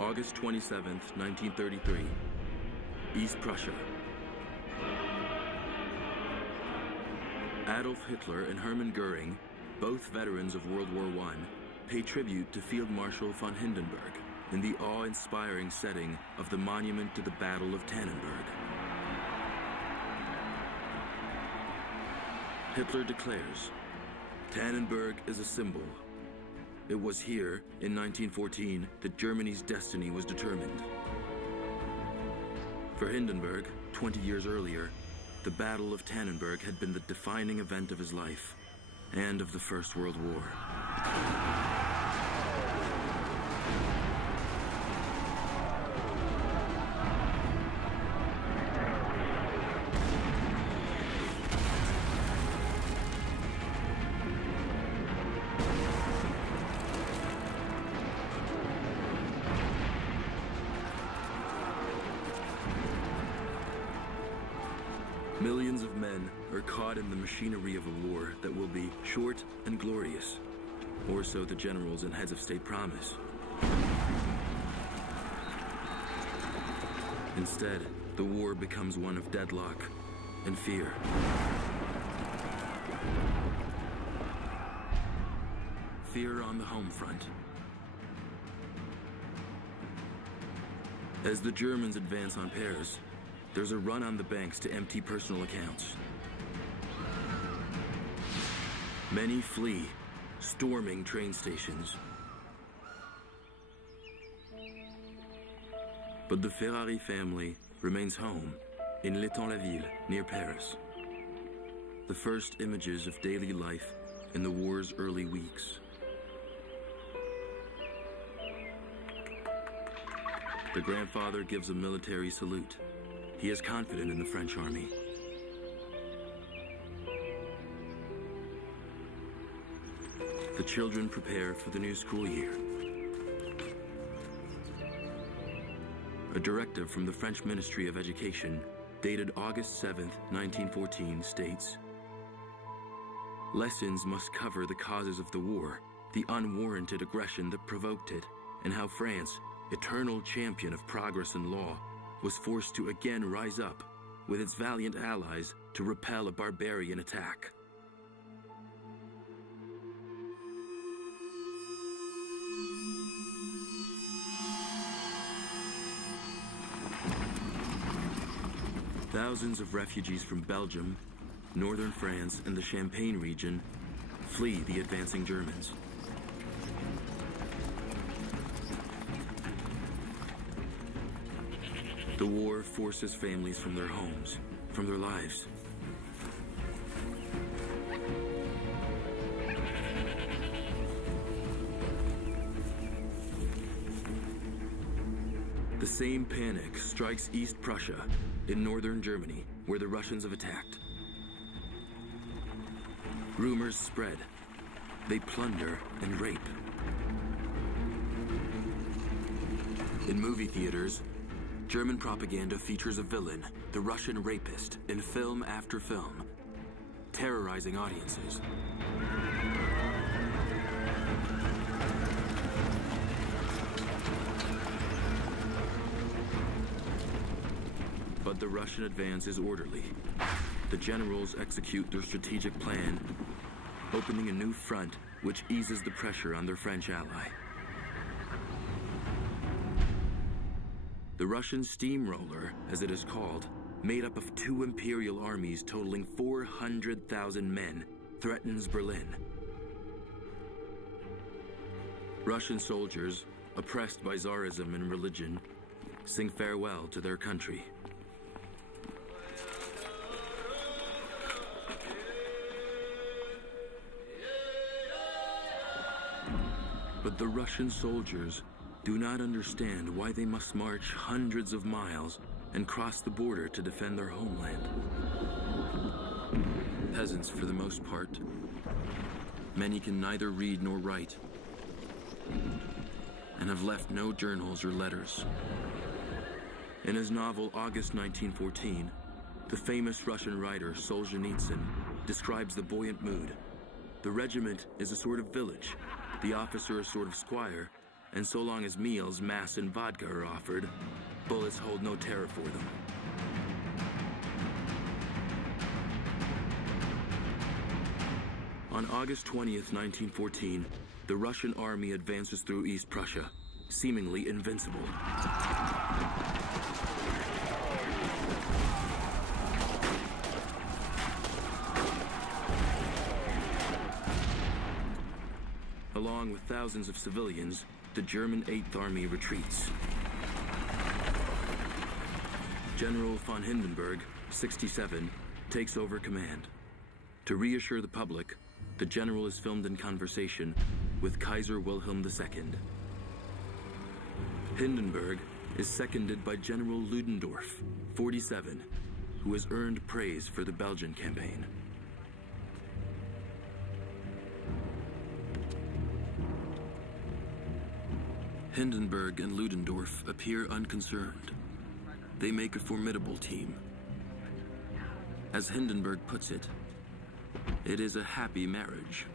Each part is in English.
August 27th, 1933, East Prussia. Adolf Hitler and Hermann Goering, both veterans of World War I, pay tribute to Field Marshal von Hindenburg in the awe-inspiring setting of the monument to the Battle of Tannenberg. Hitler declares, "Tannenberg is a symbol. It was here, in 1914, that Germany's destiny was determined." For Hindenburg, 20 years earlier, the Battle of Tannenberg had been the defining event of his life and of the First World War. Millions of men are caught in the machinery of a war that will be short and glorious, or so the generals and heads of state promise. Instead, the war becomes one of deadlock and fear. Fear on the home front. As the Germans advance on Paris, there's a run on the banks to empty personal accounts. Many flee, storming train stations. But the Ferrari family remains home in L'Étang-la-Ville, near Paris. The first images of daily life in the war's early weeks. The grandfather gives a military salute. He is confident in the French army. The children prepare for the new school year. A directive from the French Ministry of Education, dated August 7, 1914, states, "Lessons must cover the causes of the war, the unwarranted aggression that provoked it, and how France, eternal champion of progress and law, was forced to again rise up with its valiant allies to repel a barbarian attack." Thousands of refugees from Belgium, northern France, and the Champagne region flee the advancing Germans. The war forces families from their homes, from their lives. The same panic strikes East Prussia in northern Germany, where the Russians have attacked. Rumors spread. They plunder and rape. In movie theaters, German propaganda features a villain, the Russian rapist, in film after film, terrorizing audiences. But the Russian advance is orderly. The generals execute their strategic plan, opening a new front which eases the pressure on their French ally. The Russian steamroller, as it is called, made up of two imperial armies totaling 400,000 men, threatens Berlin. Russian soldiers, oppressed by Tsarism and religion, sing farewell to their country. But the Russian soldiers do not understand why they must march hundreds of miles and cross the border to defend their homeland. Peasants for the most part. Many can neither read nor write. and have left no journals or letters. In his novel August 1914, the famous Russian writer Solzhenitsyn describes the buoyant mood. The regiment is a sort of village, the officer a sort of squire, and so long as meals, mass, and vodka are offered, bullets hold no terror for them. On August 20th, 1914, the Russian army advances through East Prussia, seemingly invincible. Along with thousands of civilians, the German 8th Army retreats. General von Hindenburg, 67, takes over command. To reassure the public, the general is filmed in conversation with Kaiser Wilhelm II. Hindenburg is seconded by General Ludendorff, 47, who has earned praise for the Belgian campaign. Hindenburg and Ludendorff appear unconcerned. They make a formidable team. As Hindenburg puts it, it is a happy marriage.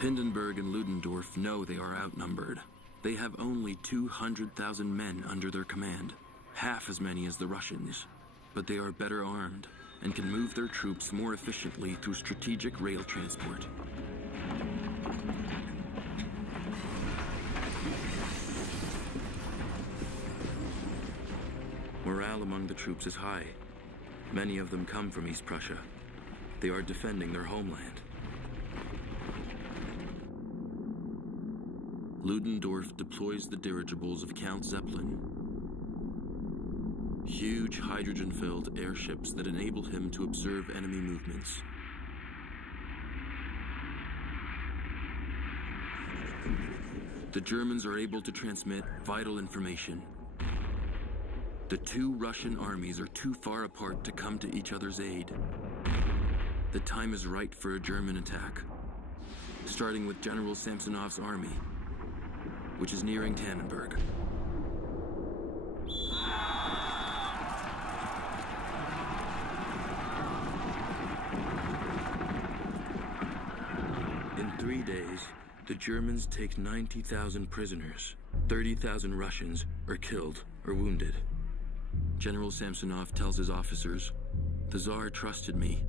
Hindenburg and Ludendorff know they are outnumbered. They have only 200,000 men under their command, half as many as the Russians, but they are better armed and can move their troops more efficiently through strategic rail transport. Morale among the troops is high. Many of them come from East Prussia. They are defending their homeland. Ludendorff deploys the dirigibles of Count Zeppelin, huge hydrogen-filled airships that enable him to observe enemy movements. The Germans are able to transmit vital information. The two Russian armies are too far apart to come to each other's aid. The time is right for a German attack, starting with General Samsonov's army, which is nearing Tannenberg. In 3 days, the Germans take 90,000 prisoners. 30,000 Russians are killed or wounded. General Samsonov tells his officers, "The Tsar trusted me.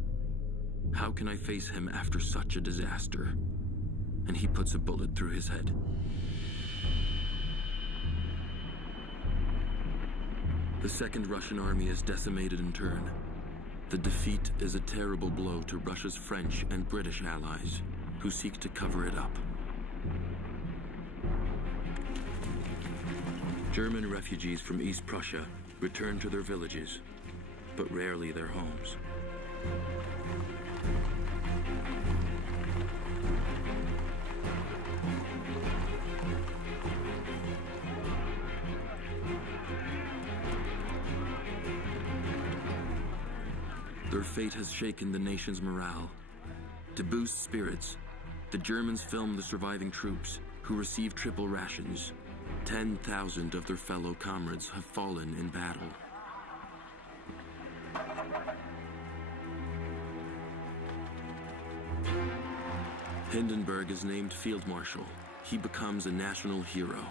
How can I face him after such a disaster?" And he puts a bullet through his head. The Second Russian Army is decimated in turn. The defeat is a terrible blow to Russia's French and British allies, who seek to cover it up. German refugees from East Prussia return to their villages, but rarely their homes. Their fate has shaken the nation's morale. To boost spirits, the Germans film the surviving troops, who receive triple rations. 10,000 of their fellow comrades have fallen in battle. Hindenburg is named Field Marshal. He becomes a national hero.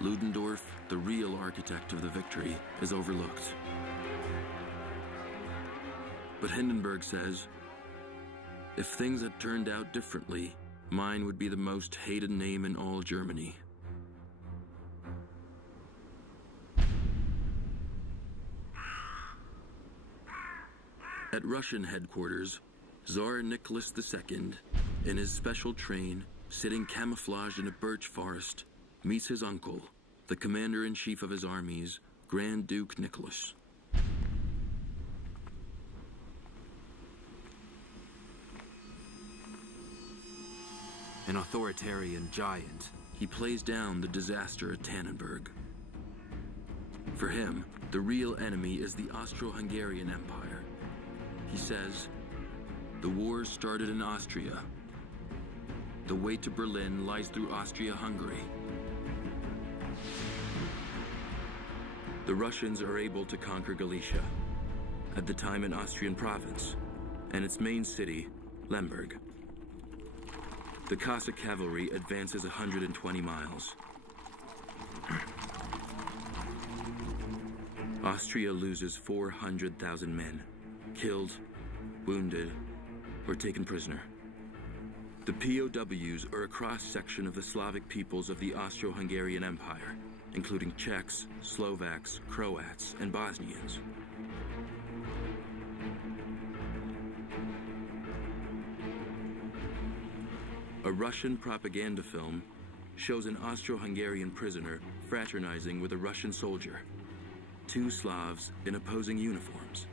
Ludendorff, the real architect of the victory, is overlooked. But Hindenburg says, "If things had turned out differently, mine would be the most hated name in all Germany." At Russian headquarters, Tsar Nicholas II, in his special train, sitting camouflaged in a birch forest, meets his uncle, the commander-in-chief of his armies, Grand Duke Nicholas. An authoritarian giant, he plays down the disaster at Tannenberg. For him, the real enemy is the Austro-Hungarian Empire. He says, "The war started in Austria. The way to Berlin lies through Austria-Hungary. The Russians are able to conquer Galicia, at the time an Austrian province, and its main city, Lemberg. The Cossack cavalry advances 120 miles. Austria loses 400,000 men, killed, wounded, or taken prisoner. The POWs are a cross-section of the Slavic peoples of the Austro-Hungarian Empire, including Czechs, Slovaks, Croats, and Bosnians. A Russian propaganda film shows an Austro-Hungarian prisoner fraternizing with a Russian soldier, two Slavs in opposing uniforms.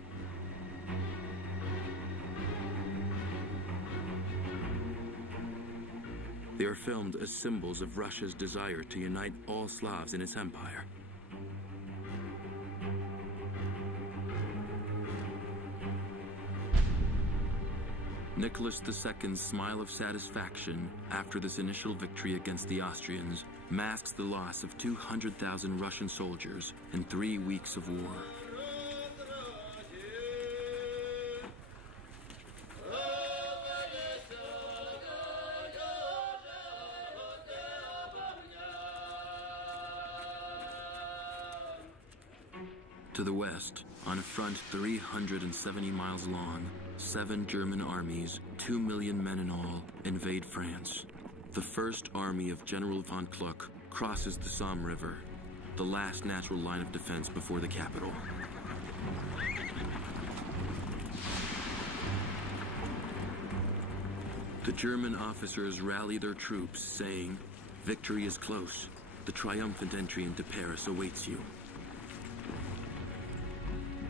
They are filmed as symbols of Russia's desire to unite all Slavs in its empire. Nicholas II's smile of satisfaction after this initial victory against the Austrians masks the loss of 200,000 Russian soldiers in 3 weeks of war. To the west, on a front 370 miles long, 7 German armies, 2 million men in all, invade France. The first army of General von Kluck crosses the Somme River, the last natural line of defense before the capital. The German officers rally their troops, saying, "Victory is close. The triumphant entry into Paris awaits you."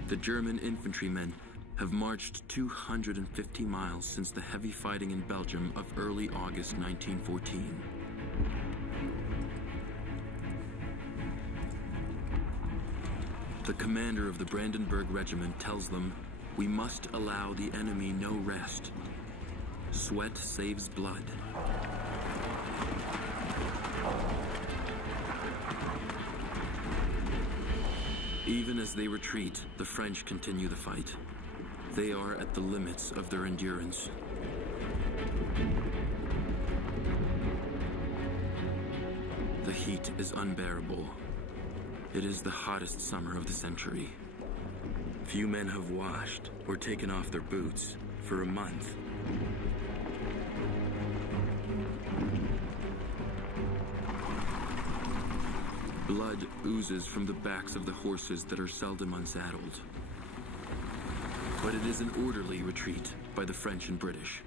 The German infantrymen have marched 250 miles since the heavy fighting in Belgium of early August 1914. The commander of the Brandenburg Regiment tells them, "We must allow the enemy no rest. Sweat saves blood." Even as they retreat, the French continue the fight. They are at the limits of their endurance. The heat is unbearable. It is the hottest summer of the century. Few men have washed or taken off their boots for a month. Blood oozes from the backs of the horses that are seldom unsaddled. But it is an orderly retreat by the French and British.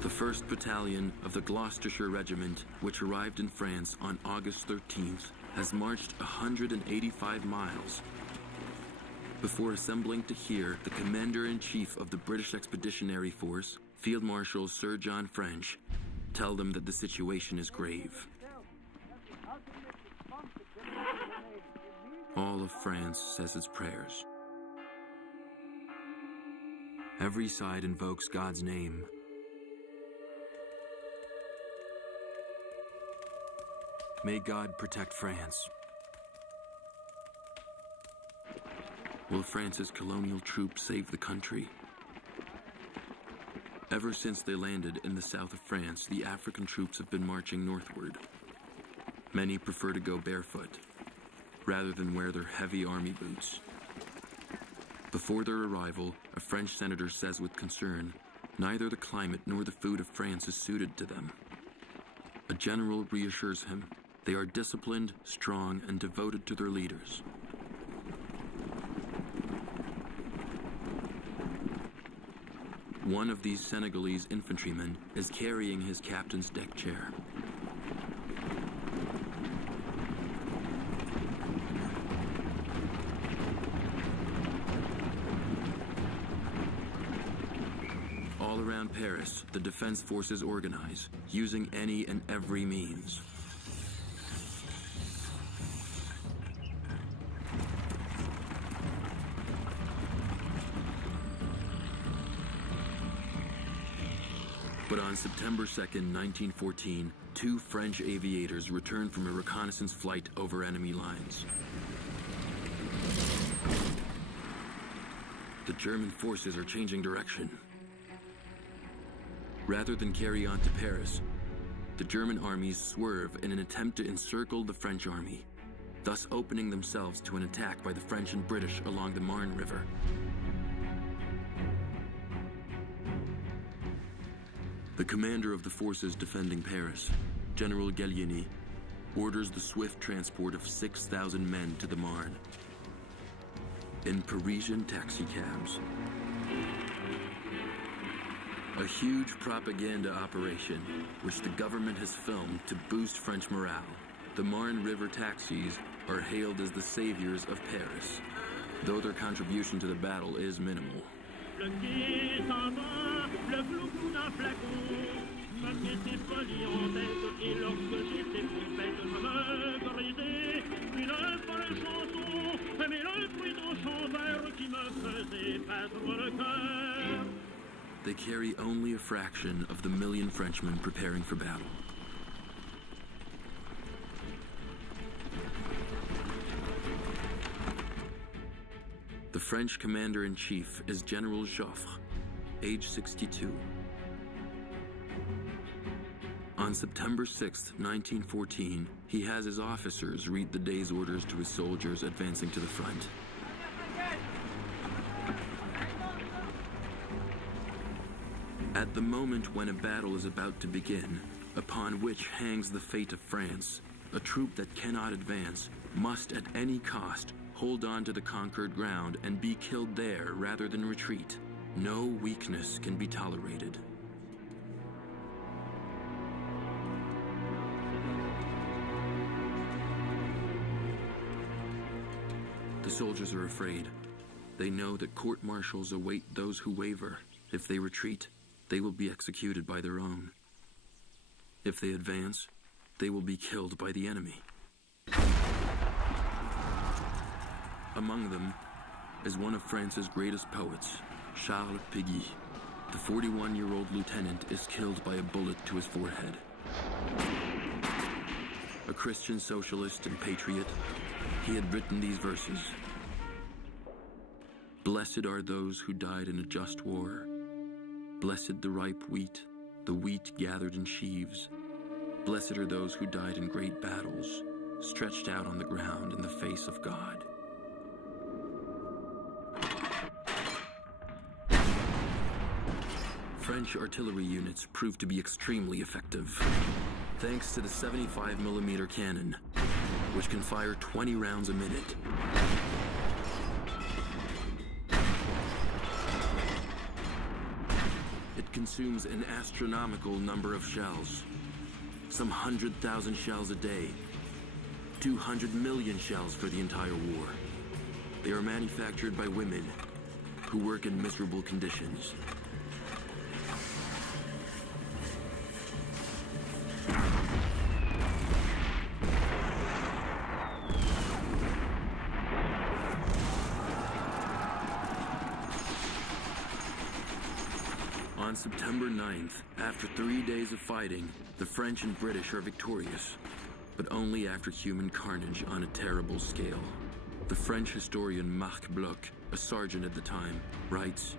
The 1st Battalion of the Gloucestershire Regiment, which arrived in France on August 13th, has marched 185 miles before assembling to hear the Commander-in-Chief of the British Expeditionary Force, Field Marshal Sir John French, tell them that the situation is grave. All of France says its prayers. Every side invokes God's name. May God protect France. Will France's colonial troops save the country? Ever since they landed in the south of France, the African troops have been marching northward. Many prefer to go barefoot, rather than wear their heavy army boots. Before their arrival, a French senator says with concern, neither the climate nor the food of France is suited to them. A general reassures him they are disciplined, strong, and devoted to their leaders. One of these Senegalese infantrymen is carrying his captain's deck chair. All around Paris, the defense forces organize, using any and every means. But on September 2nd, 1914, two French aviators returned from a reconnaissance flight over enemy lines. The German forces are changing direction. Rather than carry on to Paris, the German armies swerve in an attempt to encircle the French army, thus opening themselves to an attack by the French and British along the Marne River. The commander of the forces defending Paris, General Gallieni, orders the swift transport of 6,000 men to the Marne in Parisian taxicabs. A huge propaganda operation which the government has filmed to boost French morale. The Marne River taxis are hailed as the saviors of Paris, though their contribution to the battle is minimal. They carry only a fraction of the million Frenchmen preparing for battle. The French commander-in-chief is General Joffre, age 62. On September 6, 1914, he has his officers read the day's orders to his soldiers advancing to the front. At the moment when a battle is about to begin, upon which hangs the fate of France, a troop that cannot advance must at any cost hold on to the conquered ground and be killed there rather than retreat. No weakness can be tolerated. The soldiers are afraid. They know that court-martials await those who waver. If they retreat, they will be executed by their own. If they advance, they will be killed by the enemy. Among them is one of France's greatest poets, Charles Péguy. The 41-year-old lieutenant is killed by a bullet to his forehead. A Christian socialist and patriot, he had written these verses. Blessed are those who died in a just war. Blessed the ripe wheat, the wheat gathered in sheaves. Blessed are those who died in great battles, stretched out on the ground in the face of God. French artillery units proved to be extremely effective, thanks to the 75mm cannon, which can fire 20 rounds a minute. It consumes an astronomical number of shells, some 100,000 shells a day, 200 million shells for the entire war. They are manufactured by women who work in miserable conditions. On September 9th, after 3 days of fighting, the French and British are victorious, but only after human carnage on a terrible scale. The French historian Marc Bloch, a sergeant at the time, writes,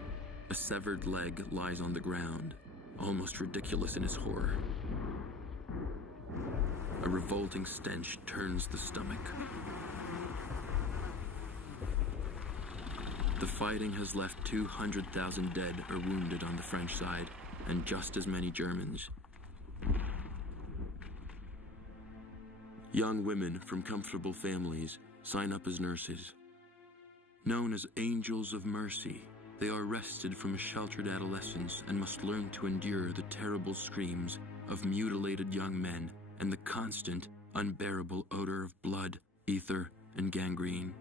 "A severed leg lies on the ground, almost ridiculous in its horror. A revolting stench turns the stomach." The fighting has left 200,000 dead or wounded on the French side, and just as many Germans. Young women from comfortable families sign up as nurses. Known as angels of mercy, they are wrested from a sheltered adolescence and must learn to endure the terrible screams of mutilated young men and the constant, unbearable odor of blood, ether, and gangrene.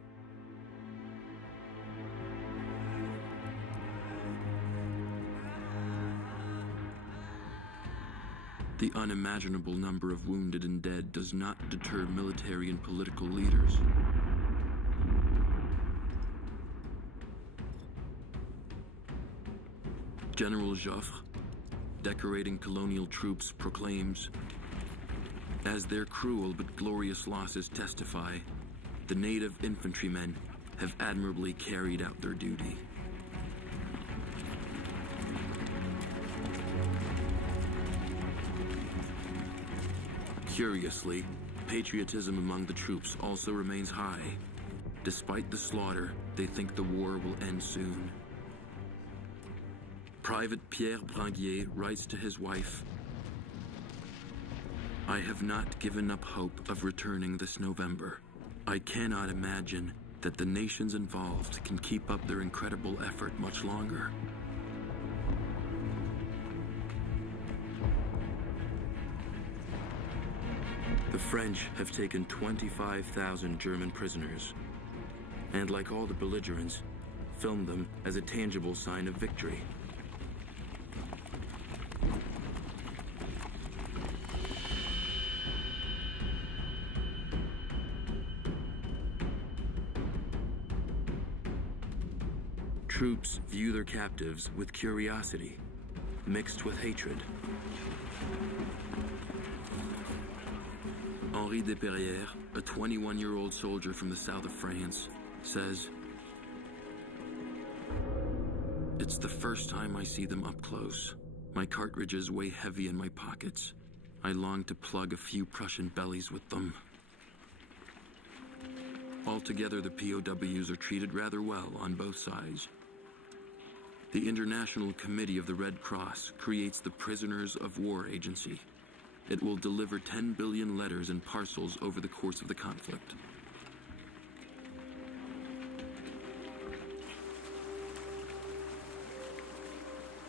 The unimaginable number of wounded and dead does not deter military and political leaders. General Joffre decorating colonial troops proclaims, "As their cruel but glorious losses testify, the native infantrymen have admirably carried out their duty." Curiously, patriotism among the troops also remains high. Despite the slaughter, they think the war will end soon. Private Pierre Branguier writes to his wife, "I have not given up hope of returning this November. I cannot imagine that the nations involved can keep up their incredible effort much longer." The French have taken 25,000 German prisoners, and like all the belligerents, filmed them as a tangible sign of victory. Troops view their captives with curiosity, mixed with hatred. Henri Desperrières, a 21-year-old soldier from the south of France, says, "It's the first time I see them up close. My cartridges weigh heavy in my pockets. I long to plug a few Prussian bellies with them." Altogether, the POWs are treated rather well on both sides. The International Committee of the Red Cross creates the Prisoners of War Agency. It will deliver 10 billion letters and parcels over the course of the conflict.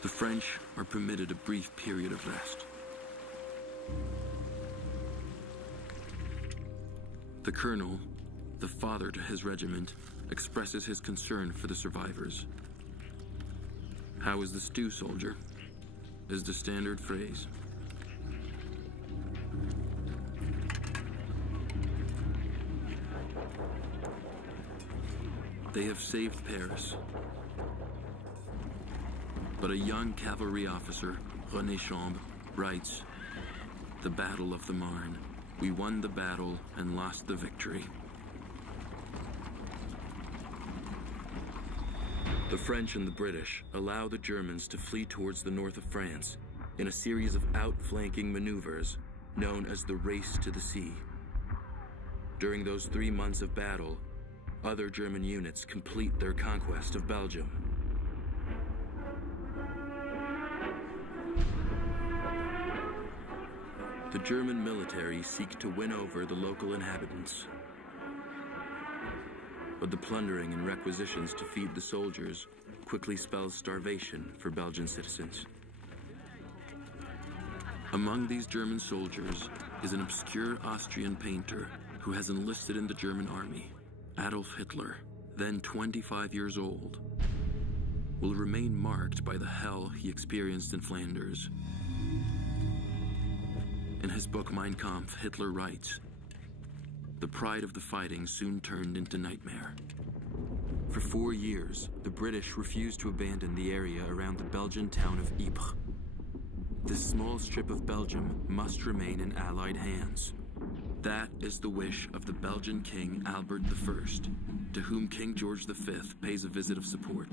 The French are permitted a brief period of rest. The colonel, the father to his regiment, expresses his concern for the survivors. "How is the stew, soldier?" is the standard phrase. They have saved Paris. But a young cavalry officer, René Chambre, writes, "The Battle of the Marne. We won the battle and lost the victory." The French and the British allow the Germans to flee towards the north of France in a series of outflanking maneuvers known as the Race to the Sea. During those 3 months of battle, other German units complete their conquest of Belgium. The German military seek to win over the local inhabitants. But the plundering and requisitions to feed the soldiers quickly spells starvation for Belgian citizens. Among these German soldiers is an obscure Austrian painter who has enlisted in the German army. Adolf Hitler, then 25 years old, will remain marked by the hell he experienced in Flanders. In his book Mein Kampf, Hitler writes, "The pride of the fighting soon turned into nightmare." For 4 years, the British refused to abandon the area around the Belgian town of Ypres. This small strip of Belgium must remain in Allied hands. That is the wish of the Belgian King Albert I, to whom King George V pays a visit of support.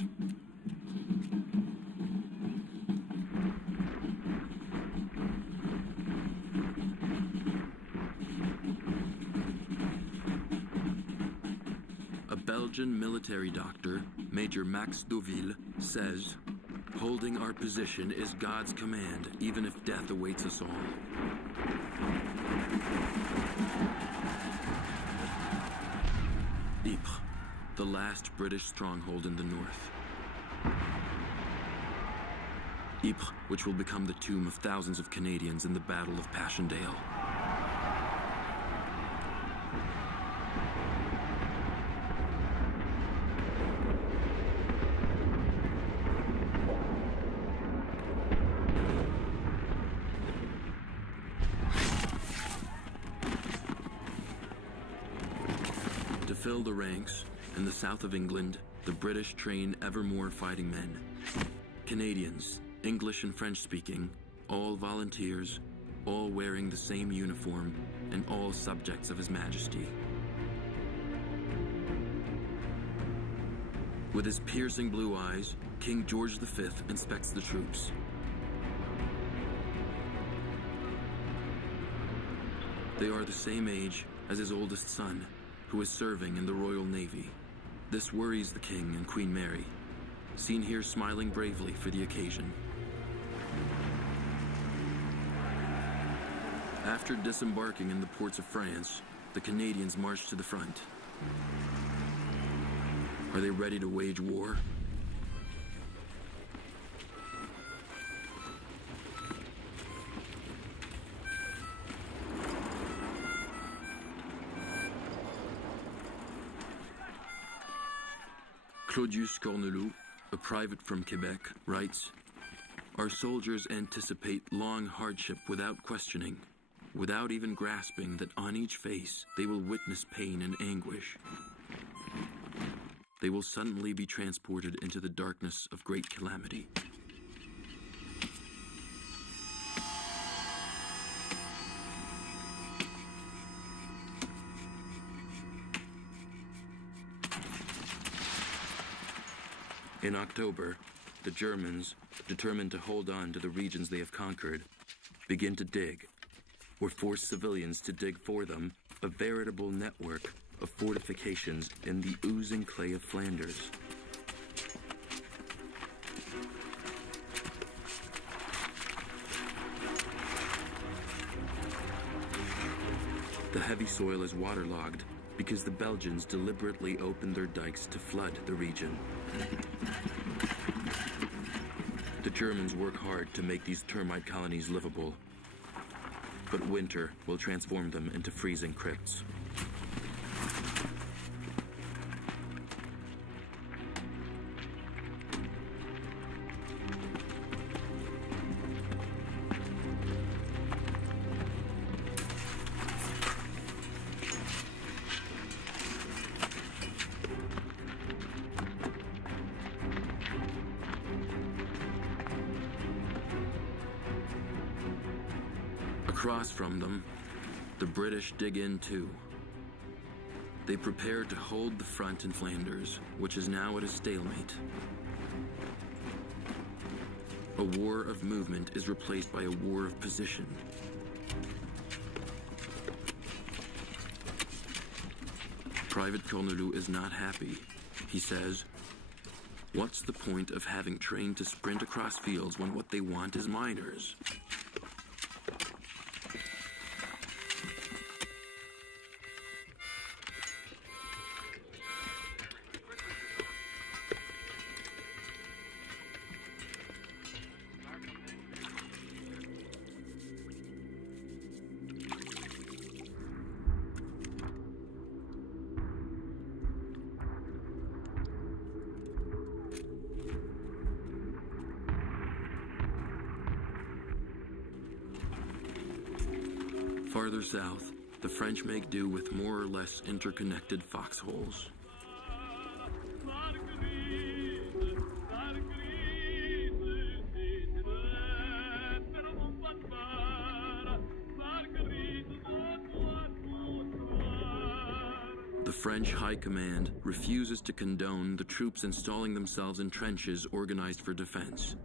A Belgian military doctor, Major Max Deauville, says, "Holding our position is God's command, even if death awaits us all." Ypres, the last British stronghold in the north. Ypres, which will become the tomb of thousands of Canadians in the Battle of Passchendaele. To fill the ranks, in the south of England, the British train ever more fighting men. Canadians, English and French-speaking, all volunteers, all wearing the same uniform, and all subjects of His Majesty. With his piercing blue eyes, King George V inspects the troops. They are the same age as his oldest son, who is serving in the Royal Navy. This worries the King and Queen Mary, seen here smiling bravely for the occasion. After disembarking in the ports of France, the Canadians march to the front. Are they ready to wage war? Claudius Corneloup, a private from Quebec, writes, "Our soldiers anticipate long hardship without questioning, without even grasping that on each face they will witness pain and anguish. They will suddenly be transported into the darkness of great calamity." In October, the Germans, determined to hold on to the regions they have conquered, begin to dig, or force civilians to dig for them, a veritable network of fortifications in the oozing clay of Flanders. The heavy soil is waterlogged because the Belgians deliberately opened their dikes to flood the region. The Germans work hard to make these termite colonies livable, but winter will transform them into freezing crypts. Across from them, the British dig in too. They prepare to hold the front in Flanders, which is now at a stalemate. A war of movement is replaced by a war of position. Private Corneloup is not happy. He says, "What's the point of having trained to sprint across fields when what they want is miners?" Farther south, the French make do with more or less interconnected foxholes. The French High Command refuses to condone the troops installing themselves in trenches organized for defense.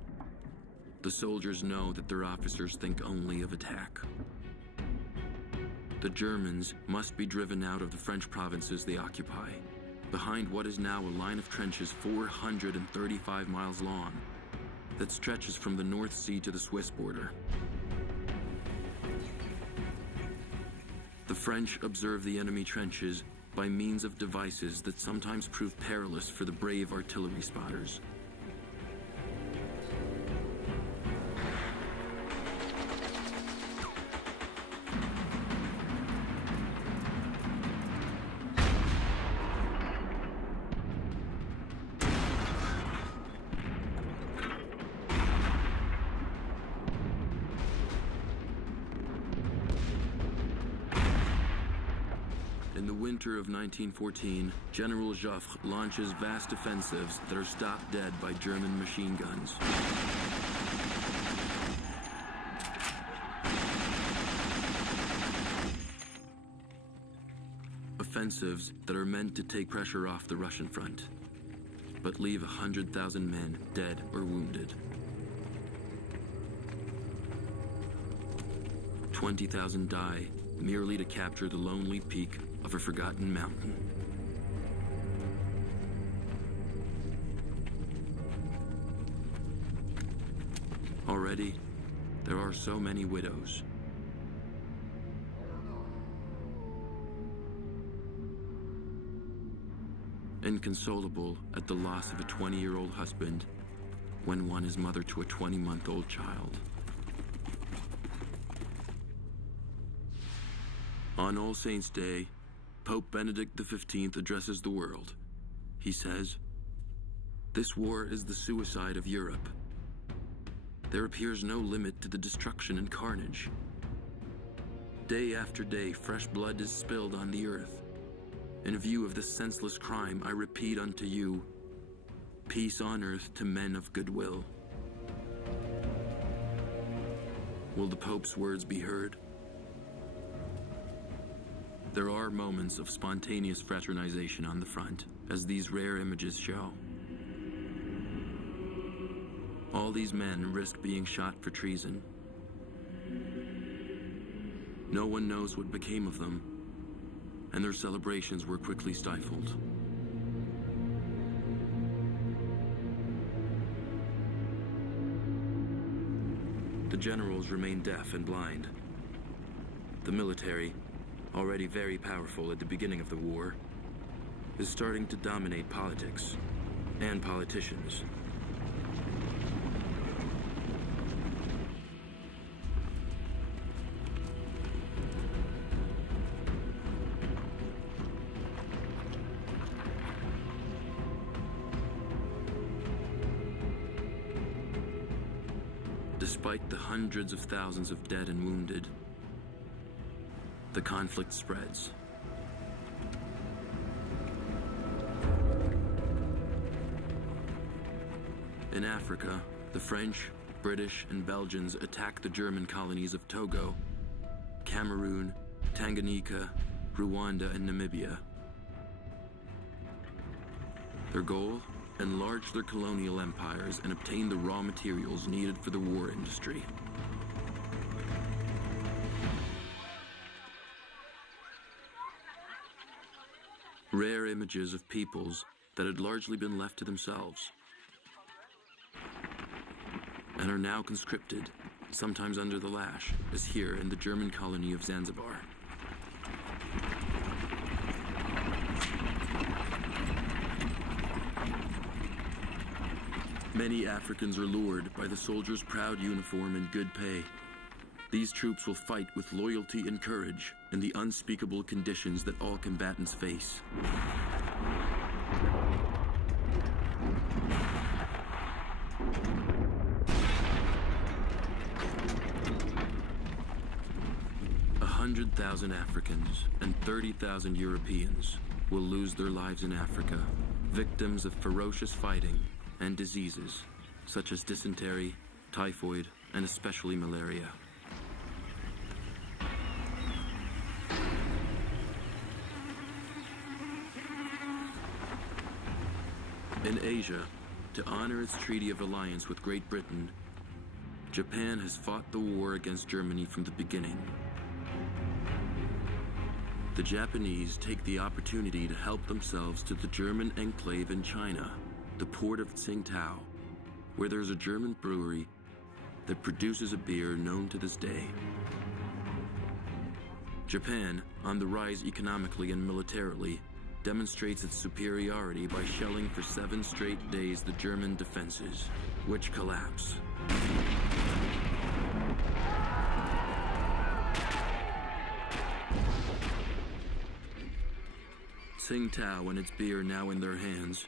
The soldiers know that their officers think only of attack. The Germans must be driven out of the French provinces they occupy, behind what is now a line of trenches 435 miles long that stretches from the North Sea to the Swiss border. The French observe the enemy trenches by means of devices that sometimes prove perilous for the brave artillery spotters. In the winter of 1914, General Joffre launches vast offensives that are stopped dead by German machine guns. offensives that are meant to take pressure off the Russian front, but leave 100,000 men dead or wounded. 20,000 die merely to capture the lonely peak of a forgotten mountain. Already, there are so many widows. Inconsolable at the loss of a 20-year-old husband when one is mother to a 20-month-old child. On All Saints' Day, Pope Benedict XV addresses the world. He says, "This war is the suicide of Europe. There appears no limit to the destruction and carnage. Day after day, fresh blood is spilled on the earth. In view of this senseless crime, I repeat unto you, peace on earth to men of goodwill." Will the Pope's words be heard? There are moments of spontaneous fraternization on the front, as these rare images show. All these men risk being shot for treason. No one knows what became of them, and their celebrations were quickly stifled. The generals remain deaf and blind. The military, already very powerful at the beginning of the war, is starting to dominate politics and politicians. Despite the hundreds of thousands of dead and wounded, the conflict spreads. In Africa, the French, British, and Belgians attack the German colonies of Togo, Cameroon, Tanganyika, Rwanda, and Namibia. Their goal? Enlarge their colonial empires and obtain the raw materials needed for the war industry. Rare images of peoples that had largely been left to themselves and are now conscripted, sometimes under the lash, as here in the German colony of Zanzibar. Many Africans are lured by the soldiers' proud uniform and good pay. These troops will fight with loyalty and courage in the unspeakable conditions that all combatants face. A 100,000 Africans and 30,000 Europeans will lose their lives in Africa, victims of ferocious fighting and diseases such as dysentery, typhoid, and especially malaria. In Asia, to honor its treaty of alliance with Great Britain, Japan has fought the war against Germany from the beginning. The Japanese take the opportunity to help themselves to the German enclave in China, the port of Tsingtao, where there's a German brewery that produces a beer known to this day. Japan, on the rise economically and militarily, demonstrates its superiority by shelling for 7 straight days the German defenses, which collapse. Tsingtao and its beer now in their hands,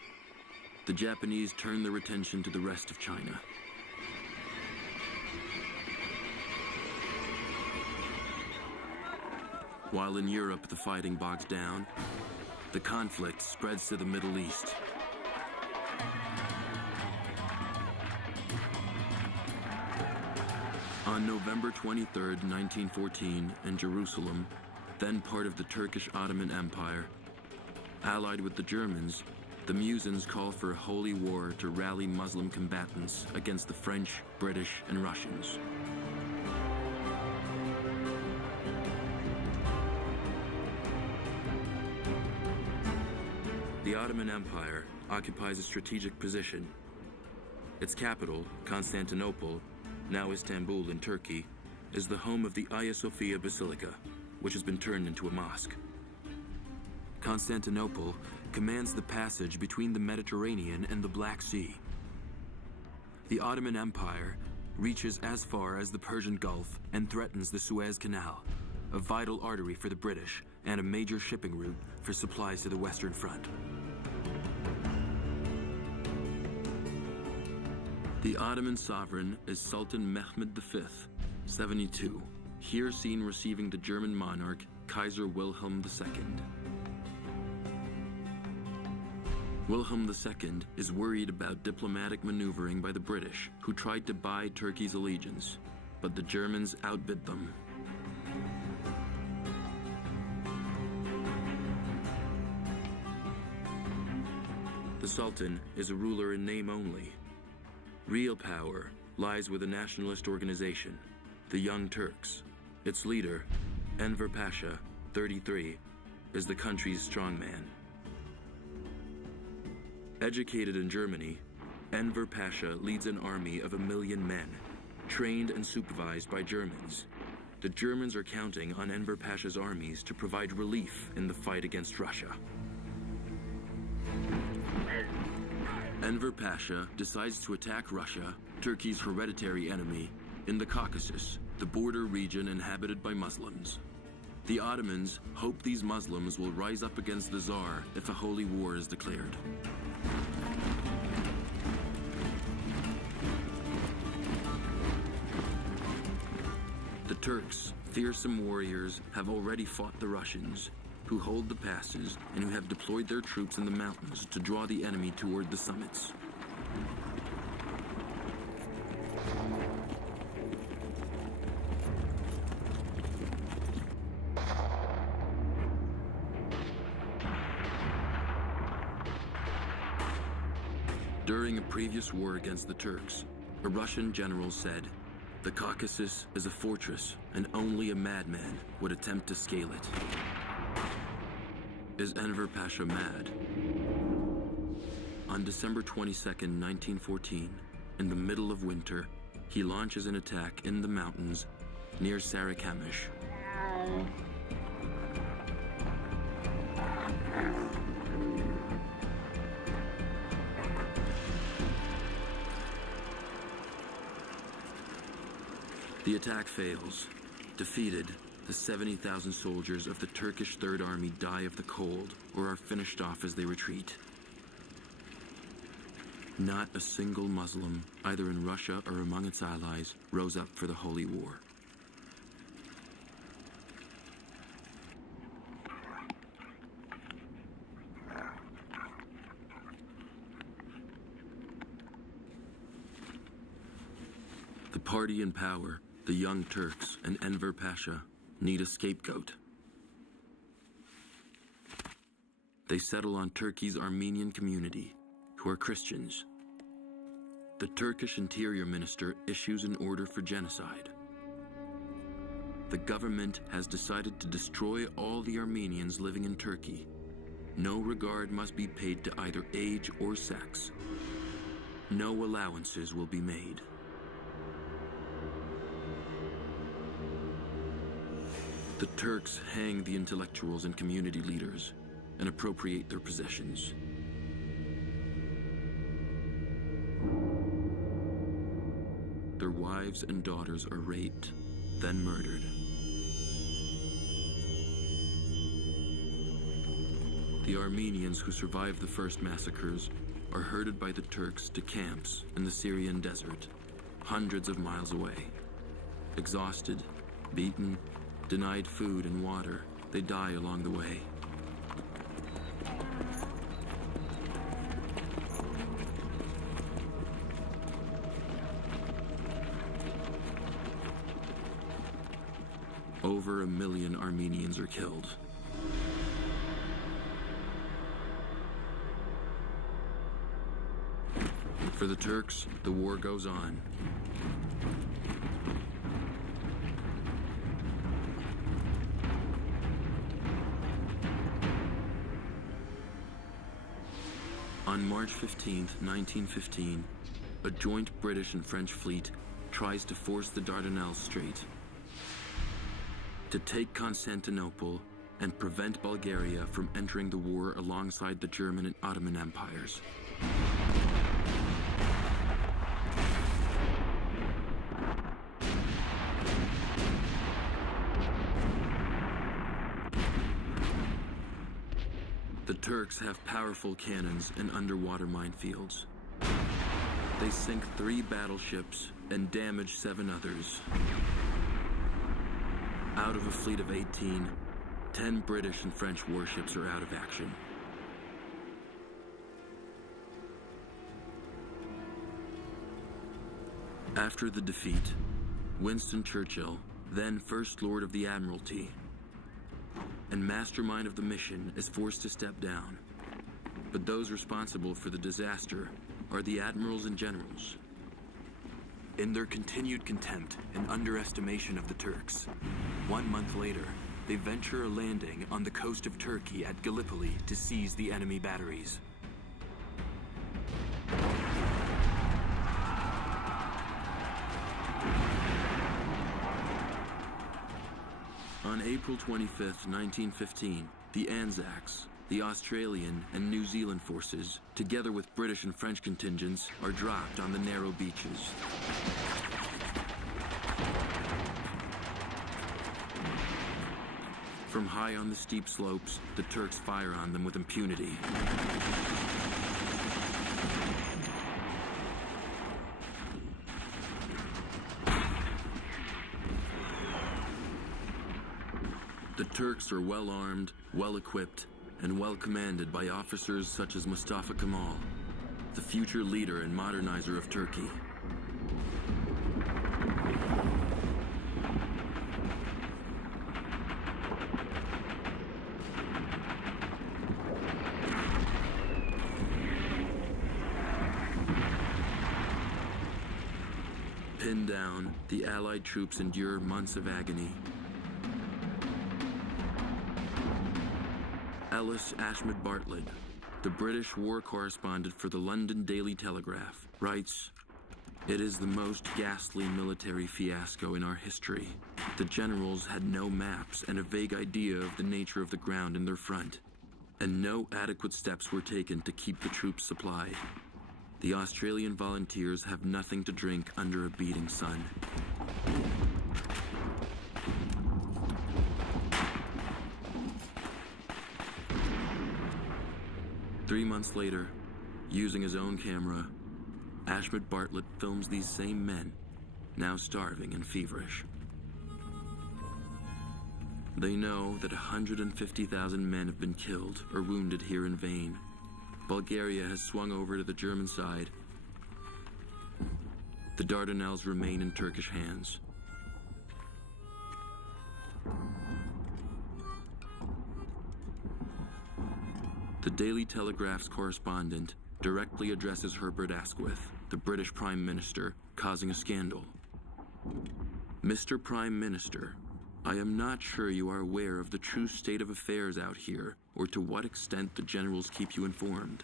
the Japanese turn their attention to the rest of China. While in Europe the fighting bogs down, the conflict spreads to the Middle East. On November 23, 1914, in Jerusalem, then part of the Turkish Ottoman Empire, Allied with the Germans, the Musons call for a holy war to rally Muslim combatants against the French, British, and Russians. The Ottoman Empire occupies a strategic position. Its capital, Constantinople, now Istanbul in Turkey, is the home of the Hagia Sophia Basilica, which has been turned into a mosque. Constantinople commands the passage between the Mediterranean and the Black Sea. The Ottoman Empire reaches as far as the Persian Gulf and threatens the Suez Canal, a vital artery for the British and a major shipping route for supplies to the Western Front. The Ottoman sovereign is Sultan Mehmed V, 72, here seen receiving the German monarch Kaiser Wilhelm II. Wilhelm II is worried about diplomatic maneuvering by the British, who tried to buy Turkey's allegiance, but the Germans outbid them. The Sultan is a ruler in name only. Real power lies with a nationalist organization, the Young Turks. Its leader, Enver Pasha, 33, is the country's strongman. Educated in Germany, Enver Pasha leads an army of 1 million men, trained and supervised by Germans. The Germans are counting on Enver Pasha's armies to provide relief in the fight against Russia. Enver Pasha decides to attack Russia, Turkey's hereditary enemy, in the Caucasus, the border region inhabited by Muslims. The Ottomans hope these Muslims will rise up against the Tsar if a holy war is declared. The Turks, fearsome warriors, have already fought the Russians, who hold the passes and who have deployed their troops in the mountains to draw the enemy toward the summits. During a previous war against the Turks, a Russian general said, "The Caucasus is a fortress, and only a madman would attempt to scale it." Is Enver Pasha mad? On December 22, 1914, in the middle of winter, he launches an attack in the mountains near Sarikamish. The attack fails. Defeated, the 70,000 soldiers of the Turkish Third Army die of the cold or are finished off as they retreat. Not a single Muslim, either in Russia or among its allies, rose up for the Holy War. The party in power, the Young Turks and Enver Pasha, need a scapegoat. They settle on Turkey's Armenian community, who are Christians. The Turkish Interior Minister issues an order for genocide. The government has decided to destroy all the Armenians living in Turkey. No regard must be paid to either age or sex. No allowances will be made. The Turks hang the intellectuals and community leaders and appropriate their possessions. Their wives and daughters are raped, then murdered. The Armenians who survived the first massacres are herded by the Turks to camps in the Syrian desert, hundreds of miles away. Exhausted, beaten, denied food and water, they die along the way. Over 1 million Armenians are killed. For the Turks, the war goes on. On March 15, 1915, a joint British and French fleet tries to force the Dardanelles Strait to take Constantinople and prevent Bulgaria from entering the war alongside the German and Ottoman empires. The Turks have powerful cannons and underwater minefields. They sink 3 battleships and damage 7 others. Out of a fleet of 18, 10 British and French warships are out of action. After the defeat, Winston Churchill, then First Lord of the Admiralty and mastermind of the mission, is forced to step down. But those responsible for the disaster are the admirals and generals. In their continued contempt and underestimation of the Turks, 1 month later, they venture a landing on the coast of Turkey at Gallipoli to seize the enemy batteries. On April 25, 1915, the Anzacs, the Australian and New Zealand forces, together with British and French contingents, are dropped on the narrow beaches. From high on the steep slopes, the Turks fire on them with impunity. The Turks are well armed, well equipped, and well commanded by officers such as Mustafa Kemal, the future leader and modernizer of Turkey. Pinned down, the Allied troops endure months of agony. Ellis Ashmead Bartlett, the British war correspondent for the London Daily Telegraph, writes, "It is the most ghastly military fiasco in our history. The generals had no maps and a vague idea of the nature of the ground in their front, and no adequate steps were taken to keep the troops supplied. The Australian volunteers have nothing to drink under a beating sun." Three months later, using his own camera, Ashmead Bartlett films these same men, now starving and feverish. They know that 150,000 men have been killed or wounded here in vain. Bulgaria has swung over to the German side. The Dardanelles remain in Turkish hands. The Daily Telegraph's correspondent directly addresses Herbert Asquith, the British Prime Minister, causing a scandal. "Mr. Prime Minister, I am not sure you are aware of the true state of affairs out here, or to what extent the generals keep you informed.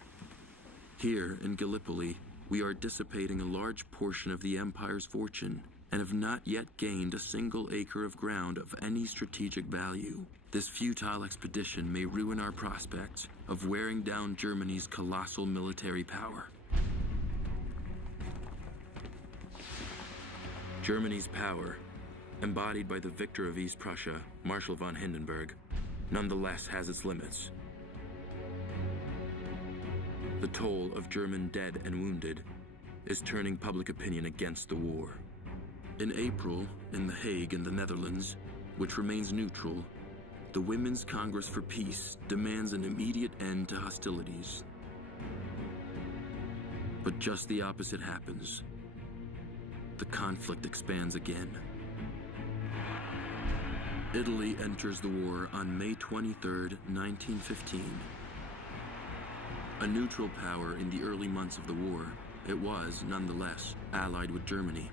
Here in Gallipoli, we are dissipating a large portion of the Empire's fortune, and have not yet gained a single acre of ground of any strategic value. This futile expedition may ruin our prospects of wearing down Germany's colossal military power." Germany's power, embodied by the victor of East Prussia, Marshal von Hindenburg, nonetheless has its limits. The toll of German dead and wounded is turning public opinion against the war. In April, in The Hague in the Netherlands, which remains neutral, the Women's Congress for Peace demands an immediate end to hostilities. But just the opposite happens. The conflict expands again. Italy enters the war on May 23, 1915. A neutral power in the early months of the war, it was, nonetheless, allied with Germany.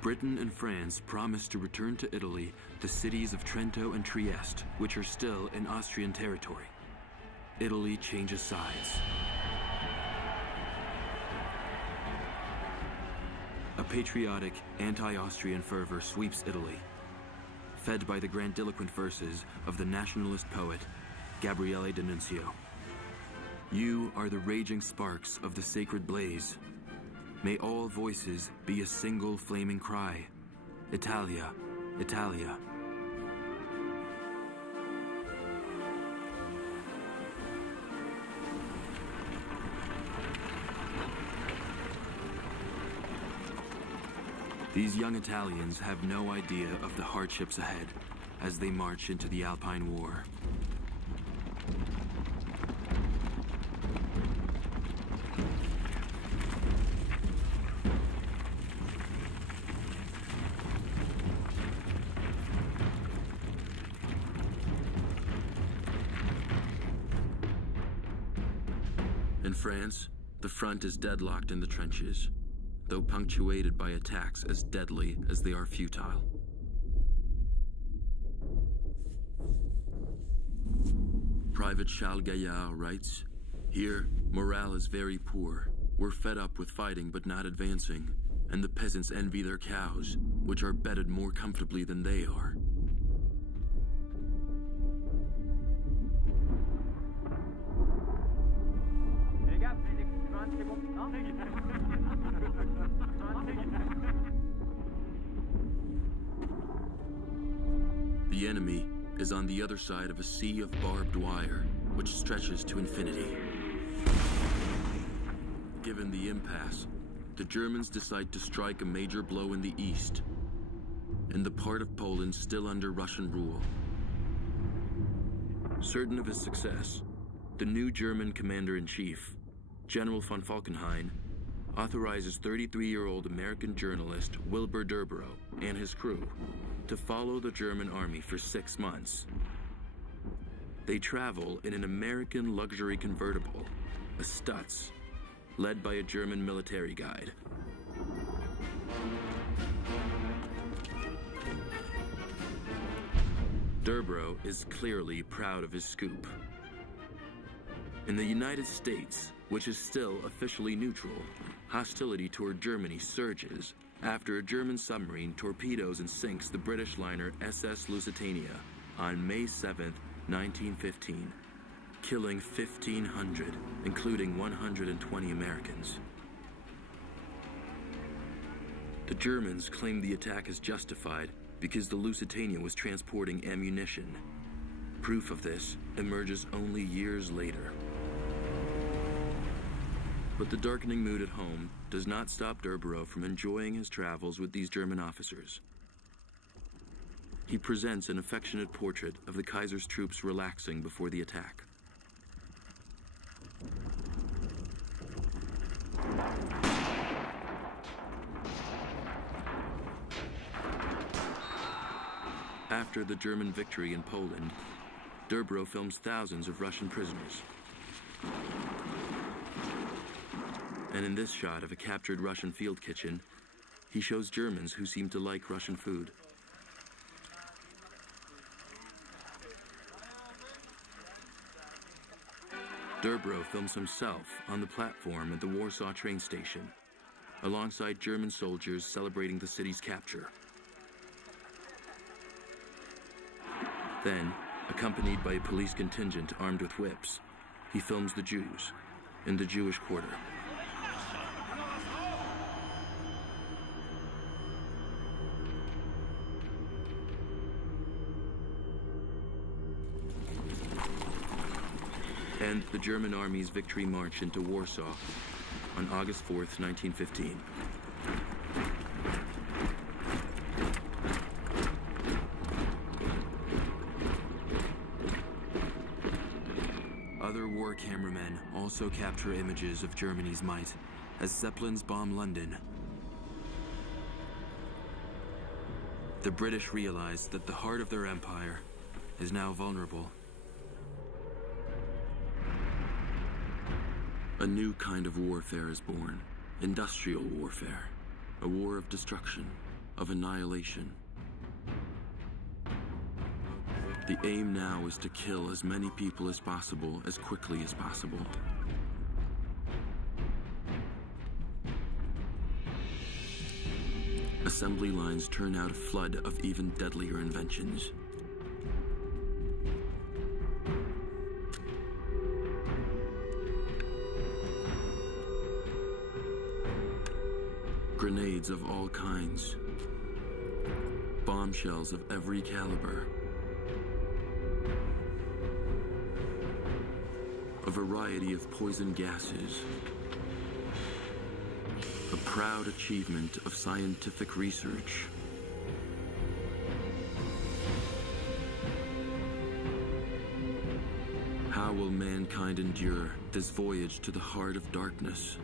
Britain and France promised to return to Italy the cities of Trento and Trieste, which are still in Austrian territory. Italy changes sides. A patriotic, anti-Austrian fervor sweeps Italy, fed by the grandiloquent verses of the nationalist poet Gabriele D'Annunzio. You are the raging sparks of the sacred blaze. May all voices be a single flaming cry. Italia, Italia. These young Italians have no idea of the hardships ahead as they march into the Alpine War. In France, the front is deadlocked in the trenches, though punctuated by attacks as deadly as they are futile. Private Charles Gaillard writes, "Here, morale is very poor. We're fed up with fighting but not advancing, and the peasants envy their cows, which are bedded more comfortably than they are." The enemy is on the other side of a sea of barbed wire, which stretches to infinity. Given the impasse, the Germans decide to strike a major blow in the east, in the part of Poland still under Russian rule. Certain of his success, the new German commander-in-chief, General von Falkenhayn, authorizes 33-year-old American journalist Wilbur Durborough and his crew to follow the German army for 6 months. They travel in an American luxury convertible, a Stutz, led by a German military guide. Durborough is clearly proud of his scoop. In the United States, which is still officially neutral, hostility toward Germany surges after a German submarine torpedoes and sinks the British liner SS Lusitania on May 7, 1915, killing 1,500, including 120 Americans. The Germans claim the attack is justified because the Lusitania was transporting ammunition. Proof of this emerges only years later. But the darkening mood at home does not stop Durborough from enjoying his travels with these German officers. He presents an affectionate portrait of the Kaiser's troops relaxing before the attack. After the German victory in Poland, Durborough films thousands of Russian prisoners. And in this shot of a captured Russian field kitchen, he shows Germans who seem to like Russian food. Durborough films himself on the platform at the Warsaw train station, alongside German soldiers celebrating the city's capture. Then, accompanied by a police contingent armed with whips, he films the Jews in the Jewish quarter. And the German army's victory march into Warsaw on August 4th, 1915. Other war cameramen also capture images of Germany's might as Zeppelins bomb London. The British realize that the heart of their empire is now vulnerable. A new kind of warfare is born, Industrial warfare, a war of destruction, of annihilation. The aim now is to kill as many people as possible, as quickly as possible. Assembly lines turn out a flood of even deadlier inventions. Grenades of all kinds, bombshells of every caliber, a variety of poison gases, a proud achievement of scientific research. How will mankind endure this voyage to the heart of darkness,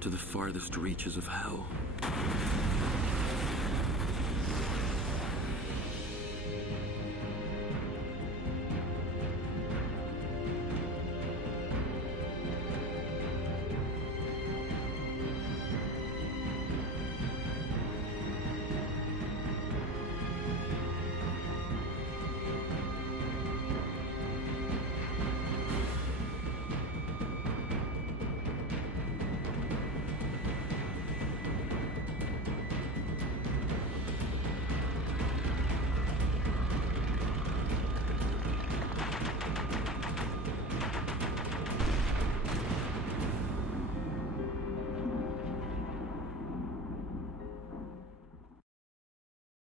to the farthest reaches of hell?